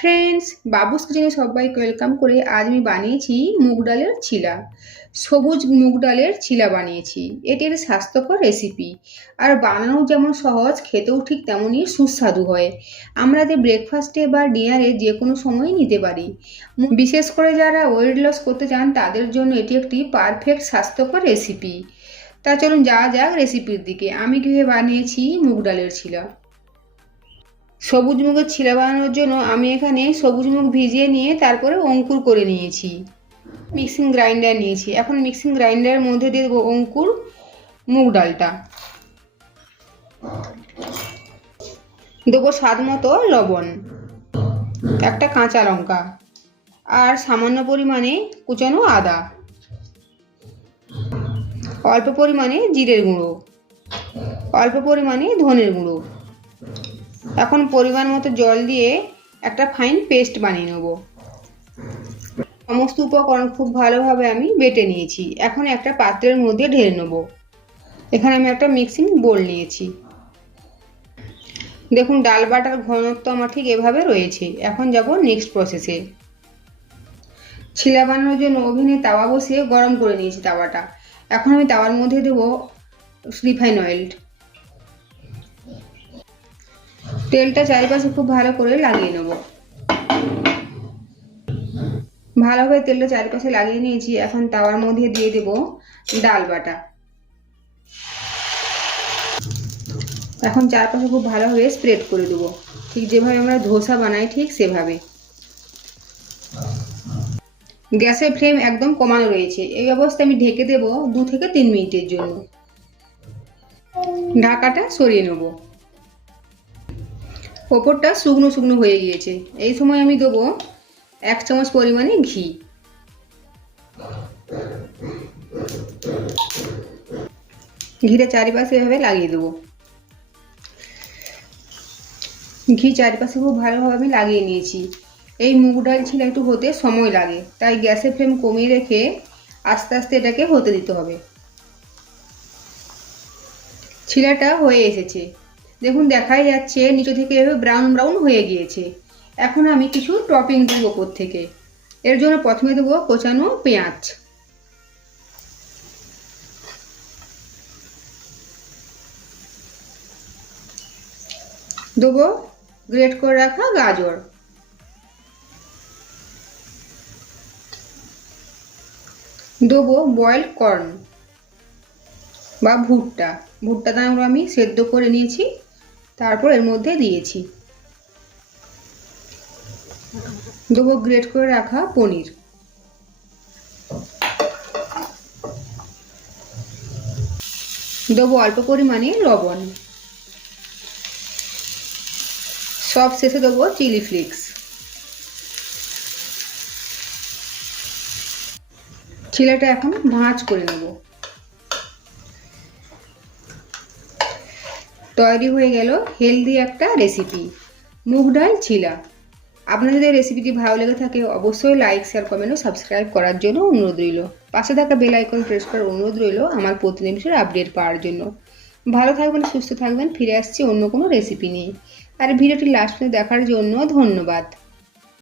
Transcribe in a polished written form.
Friends, বাবুস কিচেনে সবাইকে welcome করে আজ আমি বানিয়েছি মুগ ডালের চিলা। সবুজ মুগ ডালের চিলা বানিয়েছি। এটি একটি স্বাস্থ্যকর রেসিপি, আর বানানো যেমন সহজ, খেতেও ঠিক তেমনই সুস্বাদু হয়। আমরা এতে ব্রেকফাস্টে বা ডিনারে যে কোনো সময় নিতে পারি। বিশেষ করে যারা ওয়েট লস করতে চান তাদের জন্য এটি একটি পারফেক্ট স্বাস্থ্যকর রেসিপি। তা চলুন যাওয়া যাক রেসিপির দিকে। আমি কীভাবে বানিয়েছি মুগ ডালের চিলা। সবুজ মুগের চিলা বানানোর জন্য আমি এখানে সবুজ মুগ ভিজিয়ে নিয়ে তারপরে অঙ্কুর করে নিয়েছি। মিক্সিং গ্রাইন্ডার নিয়েছি। এখন মিক্সিং গ্রাইন্ডারের মধ্যে দিয়ে দেবো অঙ্কুর মুগ ডালটা। দেবো স্বাদ মতো লবণ, একটা কাঁচা লঙ্কা, আর সামান্য পরিমাণে কুচানো আদা, অল্প পরিমাণে জিরের গুঁড়ো, অল্প পরিমাণে ধনের গুঁড়ো। এখন পরিমাণ মতো জল দিয়ে একটা ফাইন পেস্ট বানিয়ে নেব। সমস্ত উপকরণ খুব ভালোভাবে আমি বেটে নিয়েছি। এখন একটা পাত্রের মধ্যে ঢেলে নেব। এখানে আমি একটা মিক্সিং বোল নিয়েছি। দেখুন ডাল বাটার ঘনত্ব আমার ঠিক এভাবে রয়েছে। এখন যাব নেক্সট প্রসেসে। চিলা বানানোর জন্য ওভেনে তাওয়া বসিয়ে গরম করে নিয়েছি তাওয়াটা। এখন আমি তাওয়ার মধ্যে দেবো রিফাইন অয়েল। তেলটা চারিপাশে খুব ভালো করে লাগিয়ে নেব। ভালোভাবে তেলটা চারিপাশে লাগিয়ে নিয়েছি। এখন তাওয়ার মধ্যে দিয়ে দেব ডাল বাটা। এখন চারপাশে খুব ভালোভাবে স্প্রেড করে দেবো, ঠিক যেভাবে আমরা ধোসা বানাই ঠিক সেভাবে। গ্যাসের ফ্লেম একদম কমানো রয়েছে। এই অবস্থায় আমি ঢেকে দেব 2 থেকে 3 মিনিটের জন্য। ঢাকাটা সরিয়ে নেব। ওপরটা শুকনো শুকনো হয়ে গিয়েছে। এই সময় আমি দেবো 1 চামচ পরিমাণে ঘি। ঘিটা চারিপাশে এভাবে লাগিয়ে দেবো। ঘি চারিপাশে খুব ভালোভাবে আমি লাগিয়ে নিয়েছি। এই মুগ ডাল চিলা একটু হতে সময় লাগে, তাই গ্যাসের ফ্লেম কমিয়ে রেখে আস্তে আস্তে এটাকে হতে দিতে হবে। চিলাটা হয়ে এসেছে। দেখুন দেখাই যাচ্ছে নিচে থেকে এভাবে ব্রাউন ব্রাউন হয়ে গিয়েছে। এখন আমি কিছু টপিং দেব ওপর থেকে। এর জন্য প্রথমে দেবো কোচানো পেঁয়াজ, দেবো গ্রেট করে রাখা গাজর, দেবো বয়েল কর্ন বা ভুট্টা। ভুট্টাটা আমি সেদ্ধ করে নিয়েছি, তারপর এর মধ্যে দিয়েছি। দেবো গ্রেট করে রাখা পনির, দেবো অল্প পরিমাণে লবণ, সব শেষে দেবো চিলি ফ্লেক্স। চিলাটা এখন ভাঁজ করে নেব। তৈরি হয়ে গেল হেলদি একটা রেসিপি, মুগ ডাল চিলা। আপনার যদি রেসিপিটি ভালো লেগে থাকে অবশ্যই লাইক, শেয়ার, কমেন্ট ও সাবস্ক্রাইব করার জন্য অনুরোধ রইল। পাশে থাকা বেল আইকন প্রেস করার অনুরোধ রইল আমার প্রতিনিয়তের আপডেট পাওয়ার জন্য। ভালো থাকবেন, সুস্থ থাকবেন। ফিরে আসছি অন্য কোনো রেসিপি নিয়ে। আর ভিডিওটি লাস্ট পর্যন্ত দেখার জন্য ধন্যবাদ।